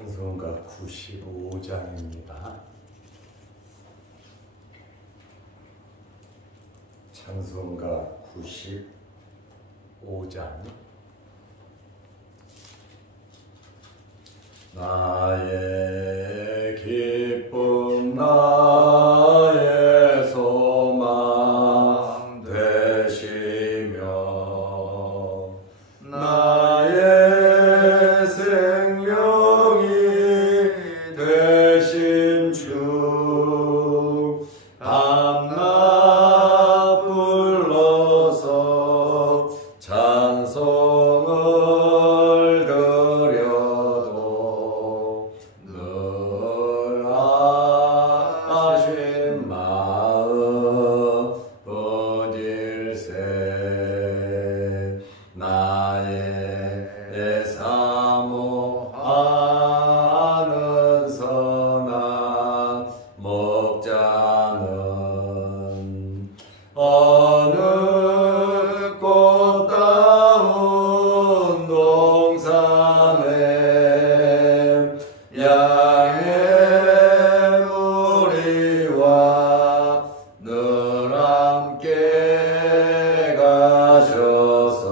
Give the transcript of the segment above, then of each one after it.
찬송가 95장입니다. 찬송가 95장. 나의 기쁨 나의 소망 되시며 나의 생명이 되신 주 밤낮 불러서 찬송을 드려도 늘 아신 마음 뿐일세. 나의 사모하는 선한 목자는 어느 꽃다운 동산에 양의 무리와 늘 함께 가셔서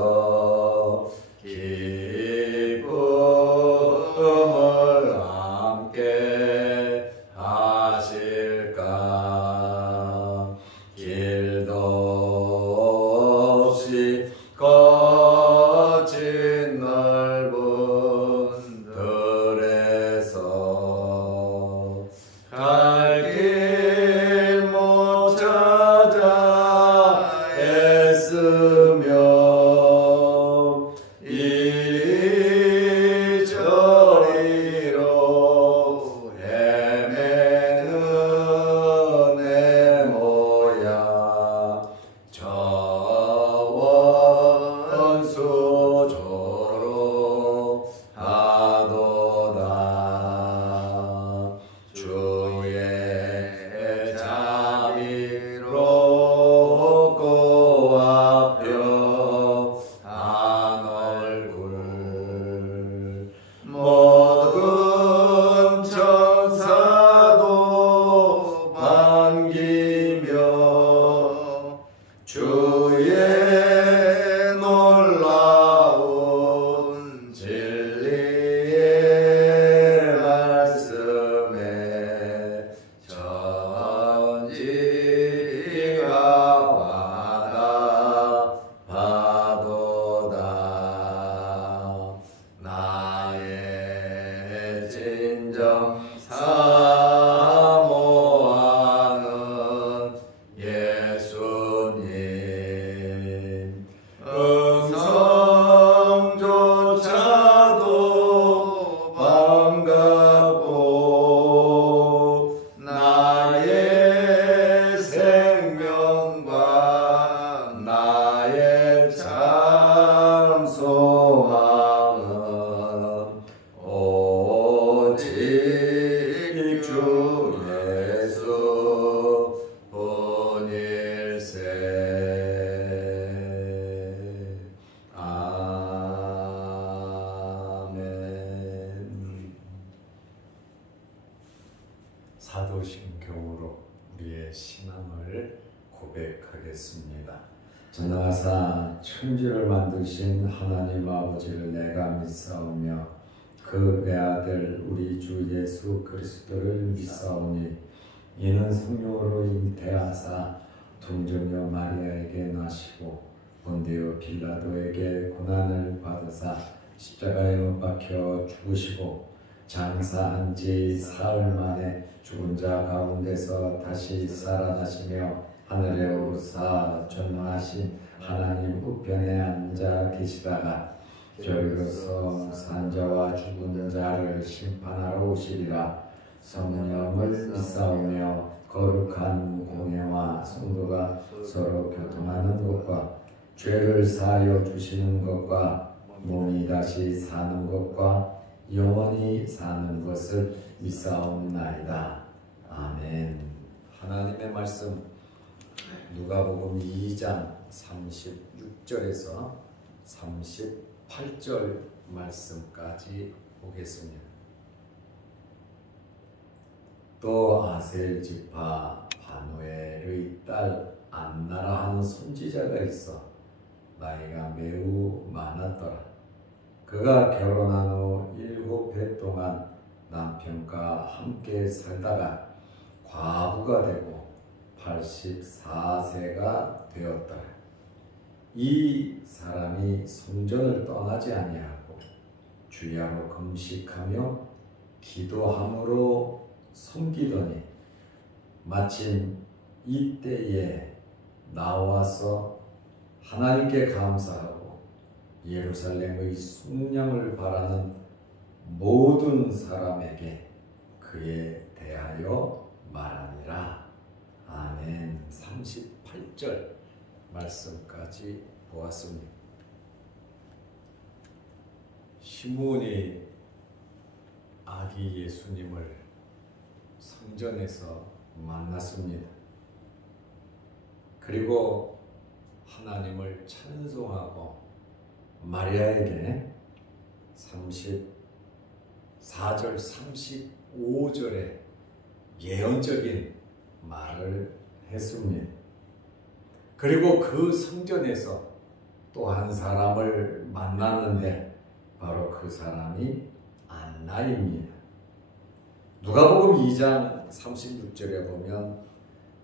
기쁨을 함께 하실까. 길도 없이 거친 넓은 들에서 갈 길 못 찾아 애쓰며 이리저리로 헤매는 내 모양 저 원수조로 하도다. 주의 자비롭고 화평한 얼굴 모든 천사도 반기며 주의 놀라운 진리의 말씀에 전지가 와닿아도다. 나의 진정 사모하는 예수님 음성조차도 반갑고 나의 생명과 나의 참 소망은 오직 주 예수 뿐일세. 아멘. 사도신경으로 우리의 신앙을 고백하겠습니다. 전하사 천지를 만드신 하나님 아버지를 내가 믿사오며 그 외아들 우리 주 예수 그리스도를 믿사오니 이는 성령으로 잉태하사 동정녀 마리아에게 나시고 본디오 빌라도에게 고난을 받으사 십자가에 못 박혀 죽으시고 장사한 지 사흘 만에 죽은 자 가운데서 다시 살아나시며 하늘에 오르사 전능하신 하나님 우편에 앉아 계시다가 저리로서 산자와 죽은 자를 심판하러 오시리라. 성령을 믿사오며 거룩한 공회와 성도가 서로 교통하는 것과 죄를 사하여 주시는 것과 몸이 다시 사는 것과 영원히 사는 것을 믿사옵나이다. 아멘. 하나님의 말씀 누가복음 2장 36절에서 38절 말씀까지 보겠습니다. 또 아셀 지파 바누엘의 딸 안나라 하는 선지자가 있어 나이가 매우 많았더라. 그가 결혼한 후 7해 동안 남편과 함께 살다가 과부가 되고 84세가 되었더라. 이 사람이 성전을 떠나지 아니하고 주야로 금식하며 기도함으로 섬기더니 마침 이때에 나와서 하나님께 감사하고 예루살렘의 속량을 바라는 모든 사람에게 그에 대하여 말하니라. 아멘. 38절 말씀까지 보았습니다. 시므온이 아기 예수님을 성전에서 만났습니다. 그리고 하나님을 찬송하고 마리아에게 34절 35절에 예언적인 말을 했습니다. 그리고 그 성전에서 또 한 사람을 만났는데 바로 그 사람이 안나입니다. 누가복음 2장 36절에 보면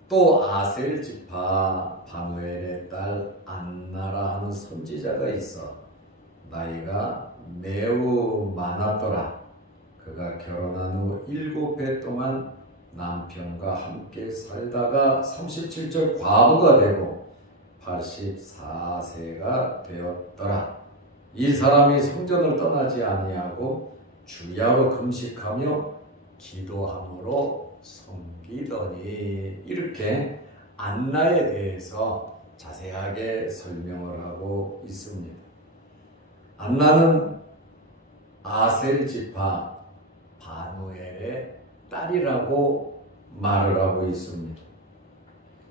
또 아셀 지파 바누엘의 딸 안나라 하는 선지자가 있어 나이가 매우 많았더라. 그가 결혼한 후 7해 동안 남편과 함께 살다가 37절 과부가 되고 84세가 되었더라. 이 사람이 성전을 떠나지 아니하고 주야로 금식하며 기도함으로 섬기더니 이렇게 안나에 대해서 자세하게 설명을 하고 있습니다. 안나는 아셀 지파 바누엘의 딸이라고 말을 하고 있습니다.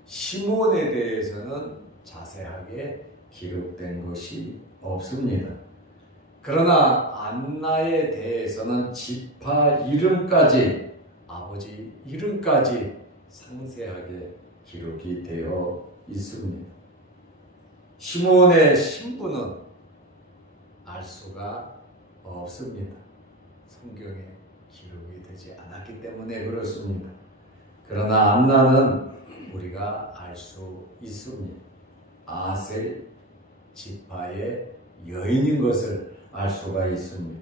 시므온에 대해서는 자세하게 기록된 것이 없습니다. 그러나 안나에 대해서는 지파 이름까지, 아버지 이름까지 상세하게 기록이 되어 있습니다. 시므온의 신분은 알 수가 없습니다. 성경에 기록이 되지 않았기 때문에 그렇습니다. 그러나 안나는 우리가 알 수 있습니다. 아셀 지파의 여인인 것을 알 수가 있습니다.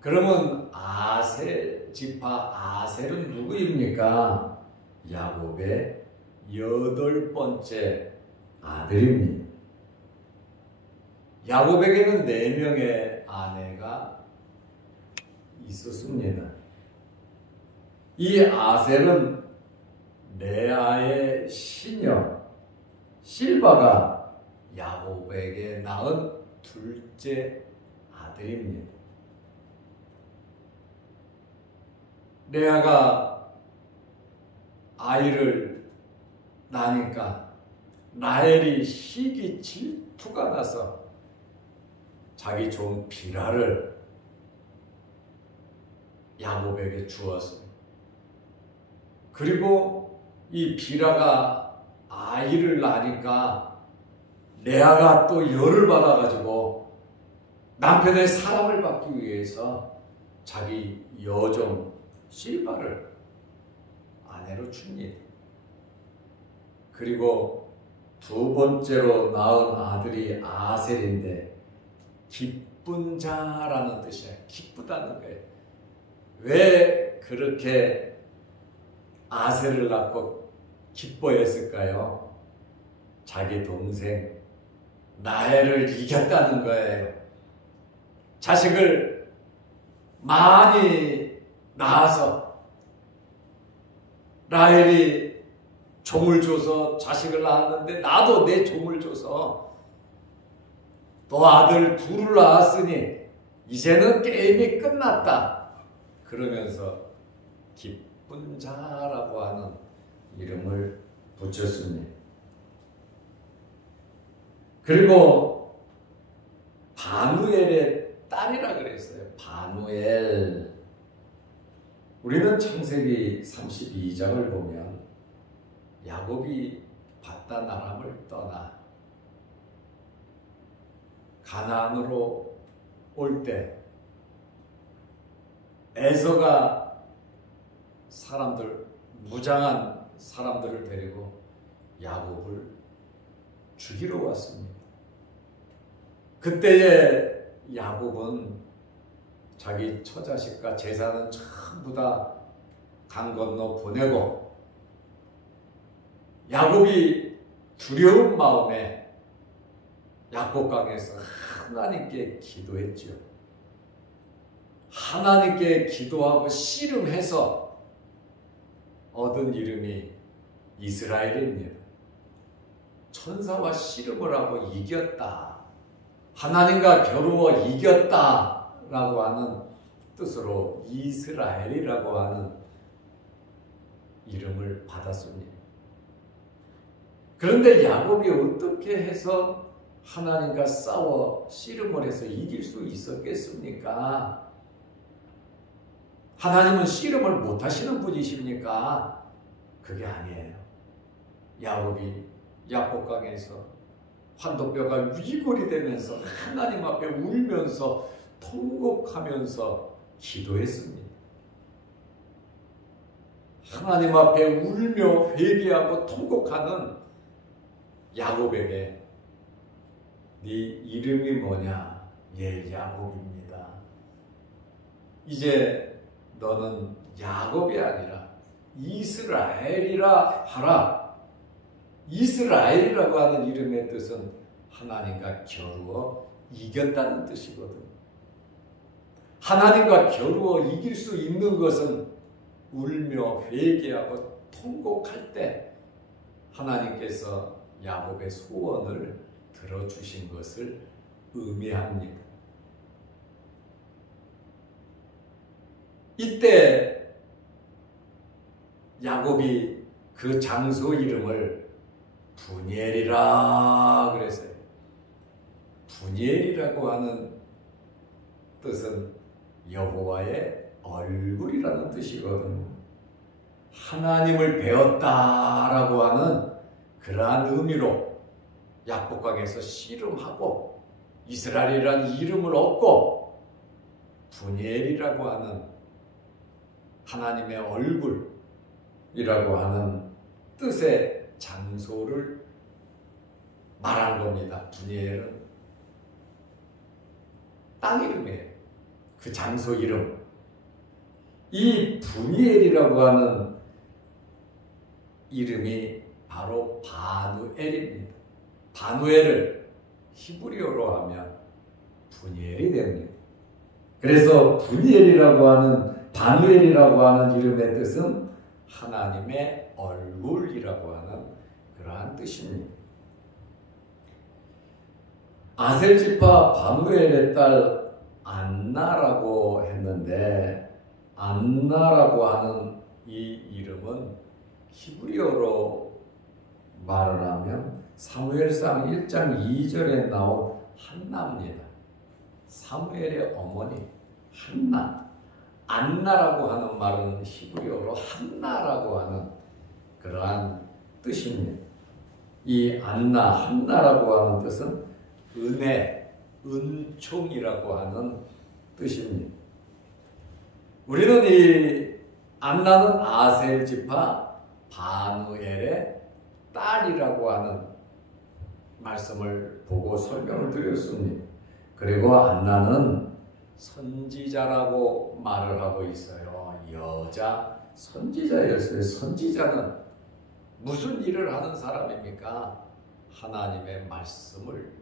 그러면 아셀 지파 아셀은 누구입니까? 야곱의 8번째 아들입니다. 야곱에게는 4명의 아내가 있었습니다. 이 아셀은 레아의 시녀 실바가 야곱에게 낳은 둘째 아들입니다. 레아가 아이를 낳으니까 라헬이 시기 질투가 나서 자기 종 빌하를 야곱에게 주었습니다. 그리고 이 빌하가 아이를 낳으니까 레아가 또 열을 받아가지고 남편의 사랑을 받기 위해서 자기 여종 실바를 아내로 줍니다. 그리고 2번째로 낳은 아들이 아셀인데 기쁜 자라는 뜻이에요. 기쁘다는 거예요. 왜 그렇게 아셀을 낳고 기뻐했을까요? 자기 동생 라헬을 이겼다는 거예요. 자식을 많이 낳아서 라헬이 종을 줘서 자식을 낳았는데 나도 내 종을 줘서 또 아들 2를 낳았으니 이제는 게임이 끝났다. 그러면서 기쁜 자라고 하는 이름을 붙였습니다. 그리고 바누엘의 딸이라 그랬어요. 바누엘. 우리는 창세기 32장을 보면 야곱이 밧단 아람을 떠나 가나안으로 올 때 에서가 무장한 사람들을 데리고 야곱을 죽이러 왔습니다. 그때에 야곱은 자기 처자식과 재산은 전부 다 강 건너 보내고 야곱이 두려운 마음에 야복강에서 하나님께 기도했죠. 하나님께 기도하고 씨름해서 얻은 이름이 이스라엘입니다. 천사와 씨름을 하고 이겼다. 하나님과 겨루어 이겼다라고 하는 뜻으로 이스라엘이라고 하는 이름을 받았습니다. 그런데 야곱이 어떻게 해서 하나님과 싸워 씨름을 해서 이길 수 있었겠습니까? 하나님은 씨름을 못하시는 분이십니까? 그게 아니에요. 야곱이 야복강에서 환도뼈가 위골이 되면서 하나님 앞에 울면서 통곡하면서 기도했습니다. 하나님 앞에 울며 회개하고 통곡하는 야곱에게 네 이름이 뭐냐? 예, 야곱입니다. 이제 너는 야곱이 아니라 이스라엘이라 하라. 이스라엘이라고 하는 이름의 뜻은 하나님과 겨루어 이겼다는 뜻이거든. 하나님과 겨루어 이길 수 있는 것은 울며 회개하고 통곡할 때 하나님께서 야곱의 소원을 들어주신 것을 의미합니다. 이때 야곱이 그 장소 이름을 분이엘이라 그랬어요. 분이엘이라고 하는 뜻은 여호와의 얼굴이라는 뜻이거든요. 하나님을 배웠다라고 하는 그러한 의미로 야복강에서 씨름하고 이스라엘이라는 이름을 얻고 분이엘이라고 하는 하나님의 얼굴이라고 하는 뜻의 장소를 말한 겁니다. 분이엘은 땅 이름이에요. 그 장소 이름. 이 분이엘이라고 하는 이름이 바로 바누엘입니다. 바누엘을 히브리어로 하면 분이엘이 됩니다. 그래서 분이엘이라고 하는 바누엘이라고 하는 이름의 뜻은 하나님의 얼굴이라고 하는 그러한 뜻입니다. 아셀 지파 바누엘의 딸 안나라고 했는데 안나라고 하는 이 이름은 히브리어로 말을 하면 사무엘상 1장 2절에 나온 한나입니다. 사무엘의 어머니 한나. 안나라고 하는 말은 히브리어로 한나라고 하는 그러한 뜻입니다. 이 안나, 한나라고 하는 뜻은 은혜, 은총이라고 하는 뜻입니다. 우리는 이 안나는 아셀 지파 바누엘의 딸이라고 하는 말씀을 보고 설명을 드렸습니다. 그리고 안나는 선지자라고 말을 하고 있어요. 여자 선지자였어요. 선지자는 무슨 일을 하는 사람입니까? 하나님의 말씀을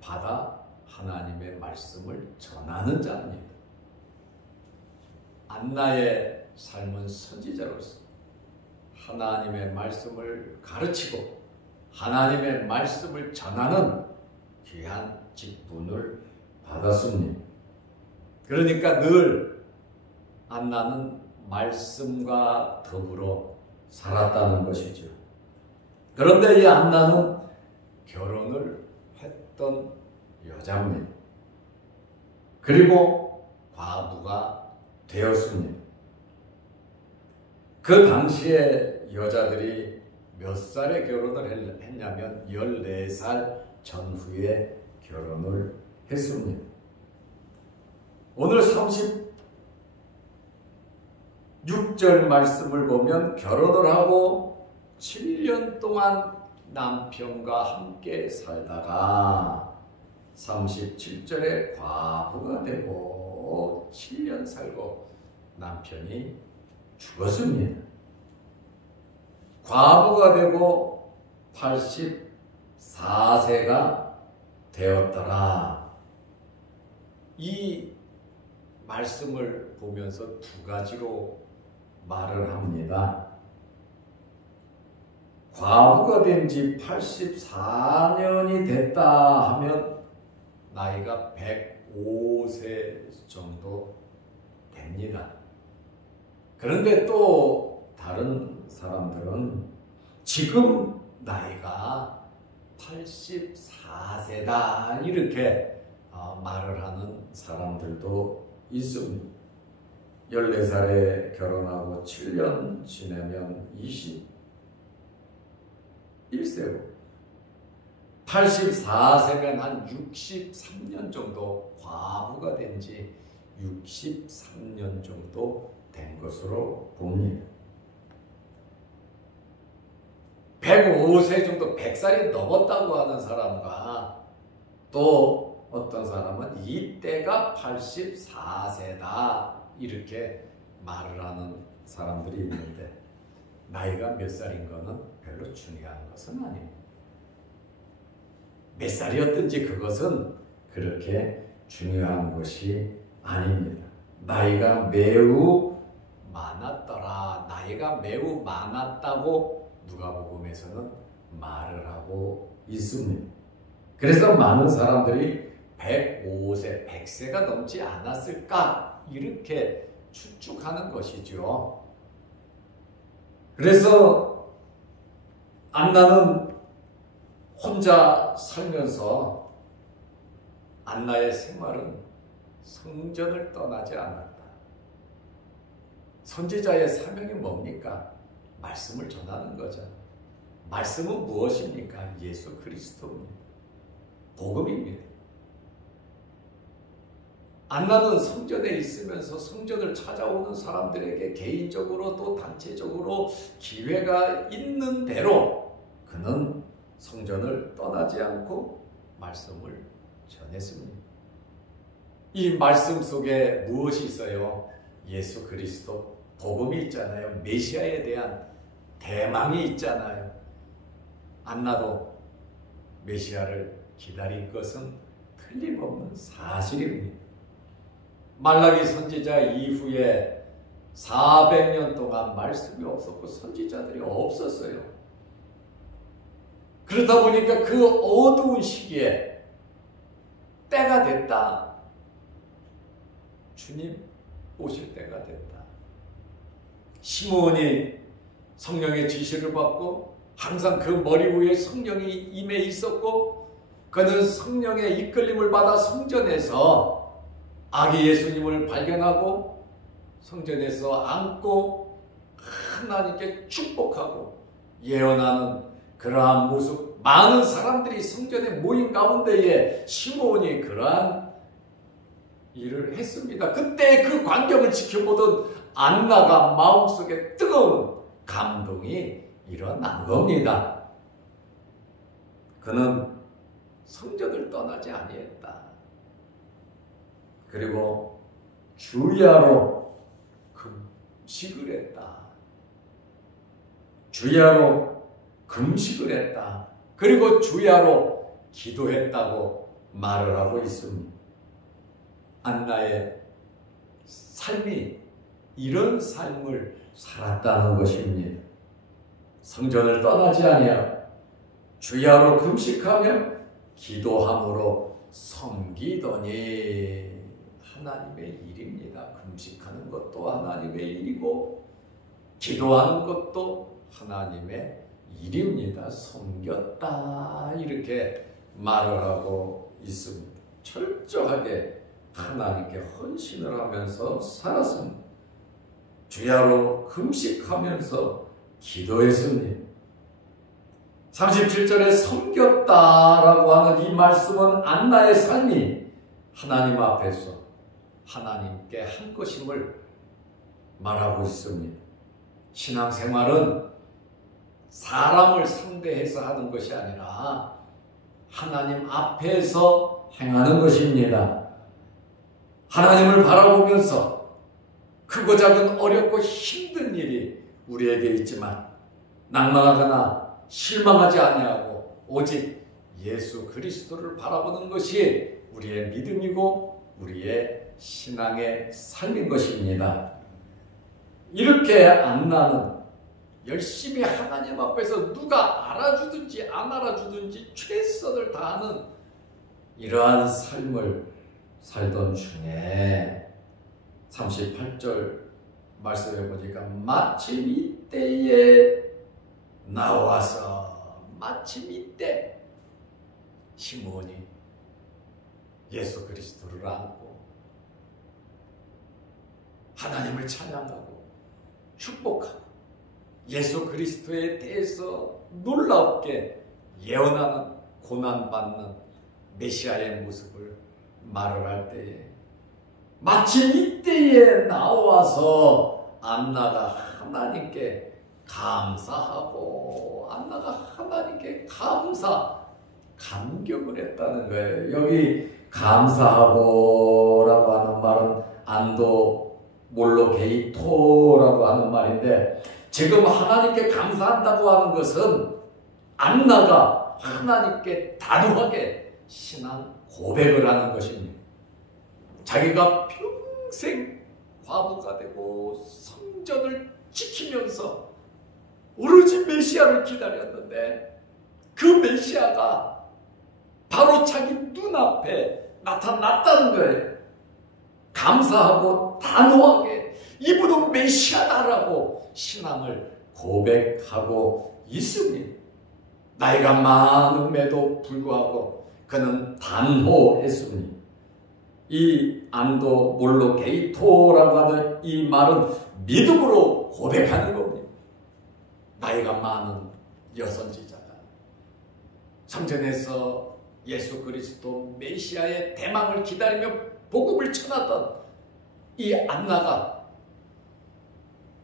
받아 하나님의 말씀을 전하는 자입니다. 안나의 삶은 선지자로서 하나님의 말씀을 가르치고 하나님의 말씀을 전하는 귀한 직분을 받았습니다. 그러니까 늘 안나는 말씀과 더불어 살았다는 것이죠. 그런데 이 안나는 결혼을 했던 여자입니다. 그리고 과부가 되었습니다. 그 당시에 여자들이 몇 살에 결혼을 했냐면 14살 전후에 결혼을 했습니다. 오늘 36절 말씀을 보면 결혼을 하고 7년 동안 남편과 함께 살다가 37절에 과부가 되고 7년 살고 남편이 죽었습니다. 과부가 되고 84세가 되었더라. 이 말씀을 보면서 두 가지로 말을 합니다. 과부가 된 지 84년이 됐다 하면 나이가 105세 정도 됩니다. 그런데 또 다른 사람들은 지금 나이가 84세다 이렇게 말을 하는 사람들도 있습니다. 14살에 결혼하고 7년 지내면 21세고 84세면 한 63년 정도 과부가 된 지 63년 정도 된 것으로 봅니다. 105세 정도 100살이 넘었다고 하는 사람과 또 어떤 사람은 이때가 84세다 이렇게 말을 하는 사람들이 있는데 나이가 몇 살인 것은 별로 중요한 것은 아닙니다. 몇 살이었든지 그것은 그렇게 중요한 것이 아닙니다. 나이가 매우 많았더라. 나이가 매우 많았다고 누가복음에서는 말을 하고 있습니다. 그래서 많은 사람들이 105세, 100세가 넘지 않았을까 이렇게 추측하는 것이죠. 그래서 안나는 혼자 살면서 안나의 생활은 성전을 떠나지 않았다. 선지자의 사명이 뭡니까? 말씀을 전하는 거죠. 말씀은 무엇입니까? 예수 그리스도입니다. 복음입니다. 안나는 성전에 있으면서 성전을 찾아오는 사람들에게 개인적으로 또 단체적으로 기회가 있는 대로 그는 성전을 떠나지 않고 말씀을 전했습니다. 이 말씀 속에 무엇이 있어요? 예수 그리스도 복음이 있잖아요. 메시아에 대한 대망이 있잖아요. 안나도 메시아를 기다릴 것은 틀림없는 사실입니다. 말라기 선지자 이후에 400년 동안 말씀이 없었고 선지자들이 없었어요. 그러다 보니까 그 어두운 시기에 때가 됐다. 주님 오실 때가 됐다. 시므온이 성령의 지시를 받고 항상 그 머리 위에 성령이 임해 있었고 그는 성령의 이끌림을 받아 성전에서 아기 예수님을 발견하고 성전에서 안고 하나님께 축복하고 예언하는 그러한 모습, 많은 사람들이 성전에 모인 가운데에 시므온이 그러한 일을 했습니다. 그때 그 광경을 지켜보던 안나가 마음속에 뜨거운 감동이 일어난 겁니다. 그는 성전을 떠나지 아니했다. 그리고 주야로 금식을 했다. 주야로 금식을 했다. 그리고 주야로 기도했다고 말을 하고 있습니다. 안나의 삶이 이런 삶을 살았다는 것입니다. 성전을 떠나지 아니하고 주야로 금식하며 기도함으로 섬기더니 하나님의 일입니다. 금식하는 것도 하나님의 일이고 기도하는 것도 하나님의 일입니다. 섬겼다 이렇게 말을 하고 있습니다. 철저하게 하나님께 헌신을 하면서 살았습니다. 주야로 금식하면서 기도했습니다. 37절에 섬겼다라고 하는 이 말씀은 안나의 삶이 하나님 앞에서 하나님께 한 것임을 말하고 있습니다. 신앙생활은 사람을 상대해서 하는 것이 아니라 하나님 앞에서 행하는 것입니다. 하나님을 바라보면서 크고 작은 어렵고 힘든 일이 우리에게 있지만 낭망하거나 실망하지 아니하고 오직 예수 그리스도를 바라보는 것이 우리의 믿음이고 우리의 신앙의 삶인 것입니다. 이렇게 안나는 열심히 하나님 앞에서 누가 알아주든지 안 알아주든지 최선을 다하는 이러한 삶을 살던 중에 38절 말씀해 보니까 마침 이때에 나와서 마침 이때 시므온이 예수 그리스도를 안고 하나님을 찬양하고 축복하고 예수 그리스도에 대해서 놀랍게 예언하는 고난받는 메시아의 모습을 말을 할 때에 마침 이때에 나와서 안나가 하나님께 감사하고 안나가 하나님께 감격을 했다는 거예요. 여기 감사하고 라고 하는 말은 안도 몰로게이토라고 하는 말인데 지금 하나님께 감사한다고 하는 것은 안나가 하나님께 단호하게 신앙 고백을 하는 것입니다. 자기가 평생 과부가 되고 성전을 지키면서 오로지 메시아를 기다렸는데 그 메시아가 바로 자기 눈앞에 나타났다는 거예요. 감사하고 단호하게 이분은 메시아다라고 신앙을 고백하고 있습니다. 나이가 많음에도 불구하고 그는 단호했습니다. 이 안도 몰로게이토라고 하는 이 말은 믿음으로 고백하는 겁니다. 나이가 많은 여선지자가 성전에서 예수 그리스도 메시아의 대망을 기다리며 복음을 전하던 이 안나가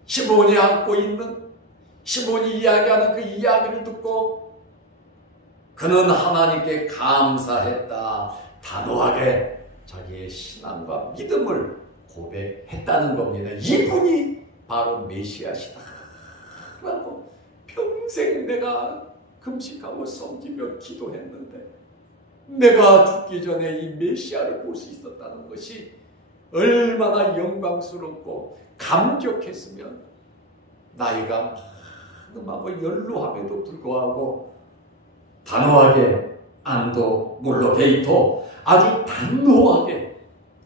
시므온이 안고 있는 시므온이 이야기하는 그 이야기를 듣고 그는 하나님께 감사했다. 단호하게 자기의 신앙과 믿음을 고백했다는 겁니다. 이분이 바로 메시아시다 라고 평생 내가 금식하고 섬기며 기도했는데 내가 죽기 전에 이 메시아를 볼 수 있었다는 것이 얼마나 영광스럽고 감격했으면 나이가 많음하고 연로함에도 불구하고 단호하게 안도 몰로게이토 아주 단호하게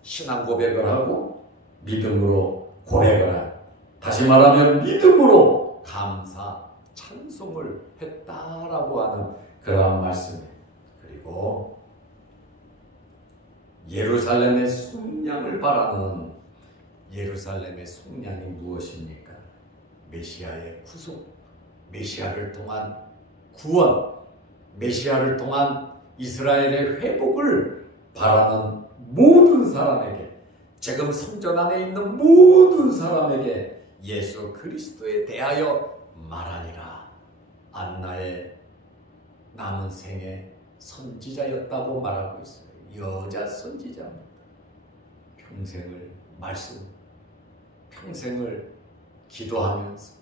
신앙 고백을 하고 믿음으로 고백을 하고 다시 말하면 믿음으로 감사 찬송을 했다라고 하는 그러한 말씀입니다. 그리고 예루살렘의 속량을 바라는 예루살렘의 속량이 무엇입니까? 메시아의 구속, 메시아를 통한 구원, 메시아를 통한 이스라엘의 회복을 바라는 모든 사람에게 지금 성전 안에 있는 모든 사람에게 예수 그리스도에 대하여 말하니라. 안나의 남은 생애 선지자였다고 말하고 있어요. 여자 선지자입니다. 평생을 말씀, 평생을 기도하면서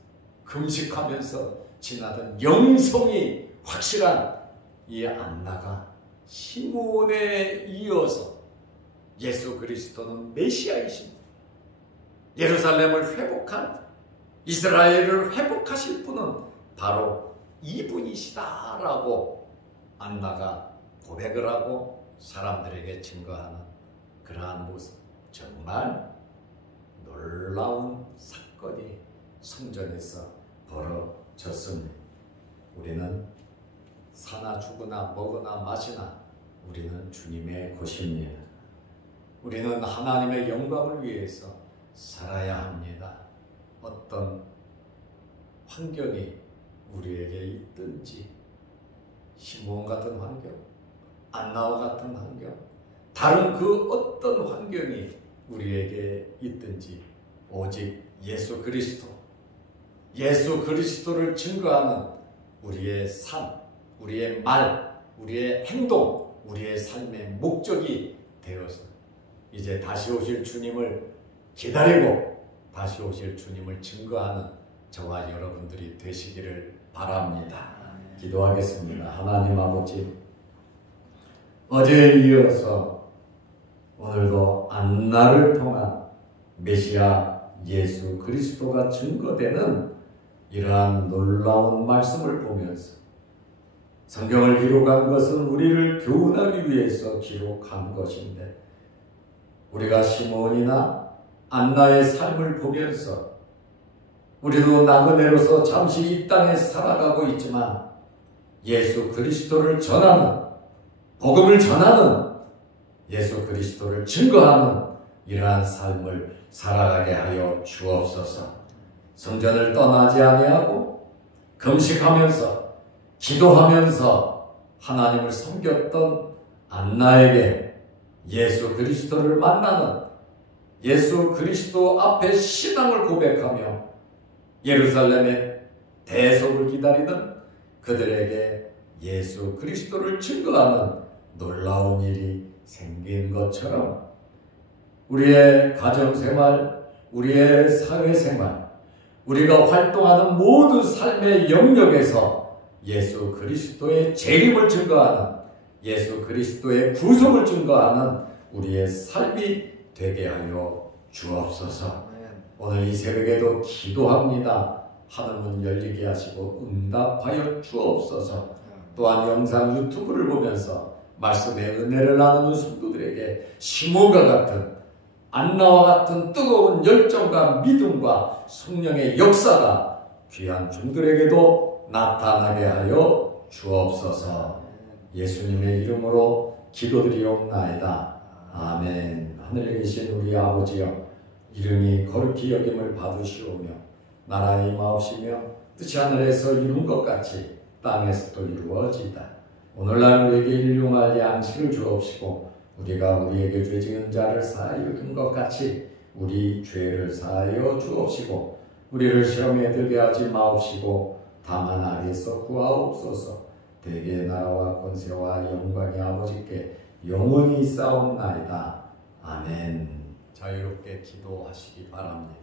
금식하면서 지나던 영성이 확실한 이 안나가 시므온에 이어서 예수 그리스도는 메시아이십니다. 예루살렘을 회복한 이스라엘을 회복하실 분은 바로 이분이시다라고 안나가 고백을 하고 사람들에게 증거하는 그러한 모습, 정말 놀라운 사건이 성전에서 벌어졌습니다. 우리는 사나 죽으나 먹으나 마시나 우리는 주님의 것입니다. 우리는 하나님의 영광을 위해서 살아야 합니다. 어떤 환경이 우리에게 있든지, 시므온 같은 환경, 안나와 같은 환경, 다른 그 어떤 환경이 우리에게 있든지 오직 예수 그리스도를 증거하는 우리의 삶, 우리의 말, 우리의 행동, 우리의 삶의 목적이 되어서 이제 다시 오실 주님을 기다리고 다시 오실 주님을 증거하는 저와 여러분들이 되시기를 바랍니다. 기도하겠습니다. 하나님 아버지, 어제에 이어서 오늘도 안나를 통한 메시아 예수 그리스도가 증거되는 이러한 놀라운 말씀을 보면서 성경을 기록한 것은 우리를 교훈하기 위해서 기록한 것인데, 우리가 시므온이나 안나의 삶을 보면서 우리도 나그네로서 잠시 이 땅에 살아가고 있지만 예수 그리스도를 전하는, 복음을 전하는, 예수 그리스도를 증거하는 이러한 삶을 살아가게 하여 주옵소서. 성전을 떠나지 아니하고 금식하면서 기도하면서 하나님을 섬겼던 안나에게 예수 그리스도를 만나는, 예수 그리스도 앞에 신앙을 고백하며 예루살렘의 대속을 기다리는 그들에게 예수 그리스도를 증거하는 놀라운 일이 생긴 것처럼 우리의 가정생활, 우리의 사회생활, 우리가 활동하는 모든 삶의 영역에서 예수 그리스도의 재림을 증거하는, 예수 그리스도의 구속을 증거하는 우리의 삶이 되게 하여 주옵소서. 오늘 이 새벽에도 기도합니다. 하늘문 열리게 하시고 응답하여 주옵소서. 또한 영상 유튜브를 보면서 말씀의 은혜를 나누는 성도들에게 시므온과 같은, 안나와 같은 뜨거운 열정과 믿음과 성령의 역사가 귀한 종들에게도 나타나게 하여 주옵소서. 예수님의 이름으로 기도드리옵나이다. 아멘. 하늘에 계신 우리 아버지여, 이름이 거룩히 여김을 받으시오며 나라의 임하옵시며 뜻이 하늘에서 이룬 것 같이 땅에서도 이루어지다. 오늘날 우리에게 일용할 양식을 주옵시고 우리가 우리에게 죄 지은 자를 사하여 준 것 같이 우리 죄를 사하여 주옵시고 우리를 시험에 들게 하지 마옵시고 다만 악에서 구하옵소서. 대개의 나라와 권세와 영광이 아버지께 영원히 있사옵나이다. 아멘. 자유롭게 기도하시기 바랍니다.